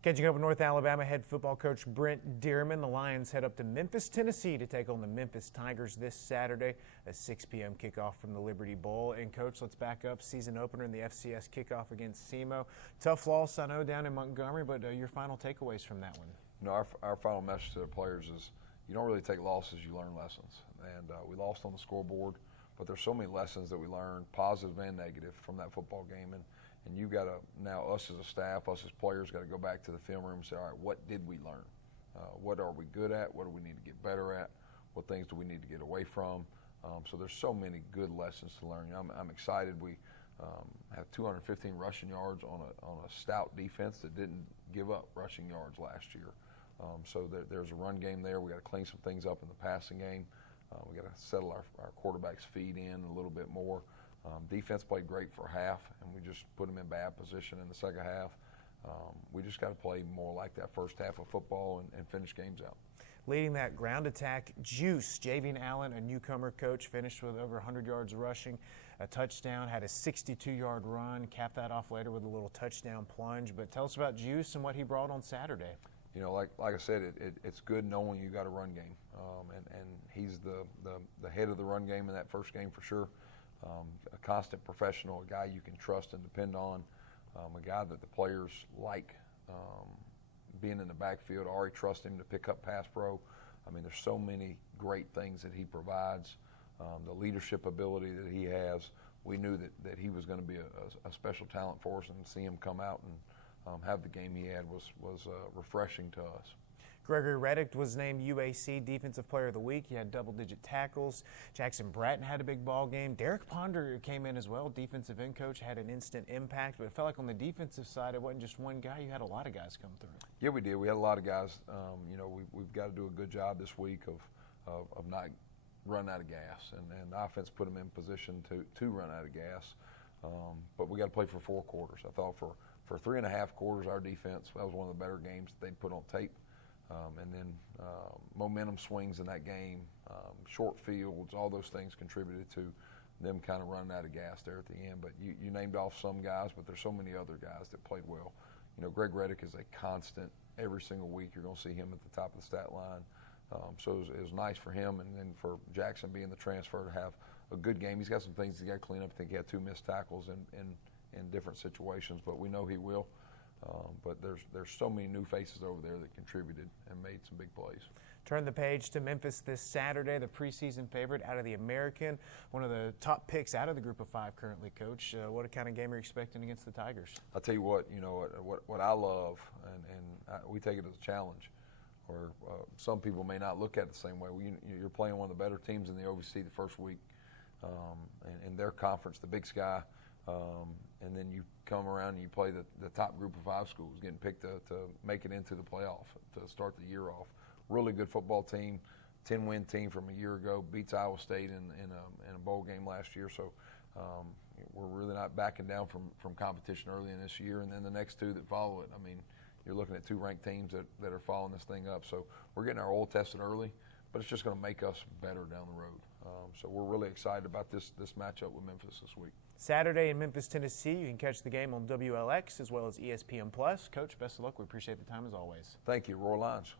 Catching up with North Alabama head football coach Brent Dearmon, the Lions head up to Memphis, Tennessee to take on the Memphis Tigers this Saturday, a 6 p.m. kickoff from the Liberty Bowl. And Coach, let's back up. Season opener in the FCS kickoff against SEMO. Tough loss, I know, down in Montgomery, but your final takeaways from that one? You know, our final message to the players is you don't really take losses, you learn lessons. And we lost on the scoreboard, but there's so many lessons that we learned, positive and negative, from that football game. And you got to, now us as a staff, us as players, got to go back to the film room and say, all right, what did we learn? What are we good at? What do we need to get better at? What things do we need to get away from? So there's so many good lessons to learn. I'm excited. We have 215 rushing yards on a stout defense that didn't give up rushing yards last year. So there's a run game there. We got to clean some things up in the passing game. We got to settle our quarterback's feet in a little bit more. Defense played great for half, and we just put them in bad position in the second half. We just got to play more like that first half of football and finish games out. Leading that ground attack, Juice, Javian Allen, a newcomer coach, finished with over 100 yards rushing, a touchdown, had a 62-yard run, capped that off later with a little touchdown plunge. But tell us about Juice and what he brought on Saturday. You know, like I said, it's good knowing you got a run game, and he's the head of the run game in that first game for sure. A constant professional, a guy you can trust and depend on, a guy that the players like being in the backfield, already trust him to pick up pass pro. I mean, there's so many great things that he provides, the leadership ability that he has. We knew that he was going to be a special talent for us, and see him come out and have the game he had was refreshing to us. Gregory Reddick was named UAC Defensive Player of the Week. He had double-digit tackles. Jackson Bratton had a big ball game. Derek Ponder came in as well, defensive end coach, had an instant impact. But it felt like on the defensive side, it wasn't just one guy. You had a lot of guys come through. Yeah, we did. We had a lot of guys. You know, we've got to do a good job this week of not running out of gas. And the offense put them in position to run out of gas. But we got to play for 4 quarters. I thought for 3.5 quarters, our defense, that was one of the better games that they'd put on tape. And then momentum swings in that game, short fields, all those things contributed to them kind of running out of gas there at the end. But you named off some guys, but there's so many other guys that played well. You know, Greg Reddick is a constant. Every single week you're going to see him at the top of the stat line. So it was nice for him, and then for Jackson being the transfer to have a good game. He's got some things he's got to clean up. I think he had 2 missed tackles in different situations, but we know he will. But there's so many new faces over there that contributed and made some big plays. Turn the page to Memphis this Saturday, the preseason favorite out of the American, one of the top picks out of the group of 5 currently, Coach. What kind of game are you expecting against the Tigers? I'll tell you what, you know, what I love, and we take it as a challenge, or some people may not look at it the same way. You're playing one of the better teams in the OVC the first week, in their conference, the Big Sky. And then you come around and you play the top group of 5 schools, getting picked to make it into the playoff to start the year off. Really good football team, 10-win team from a year ago, beats Iowa State in a bowl game last year. So we're really not backing down from competition early in this year. And then the next 2 that follow it, I mean, you're looking at 2 ranked teams that are following this thing up. So we're getting our oil tested early, but it's just going to make us better down the road. So we're really excited about this matchup with Memphis this week. Saturday in Memphis, Tennessee. You can catch the game on WLX as well as ESPN+. Coach, best of luck. We appreciate the time as always. Thank you. Roar Lions.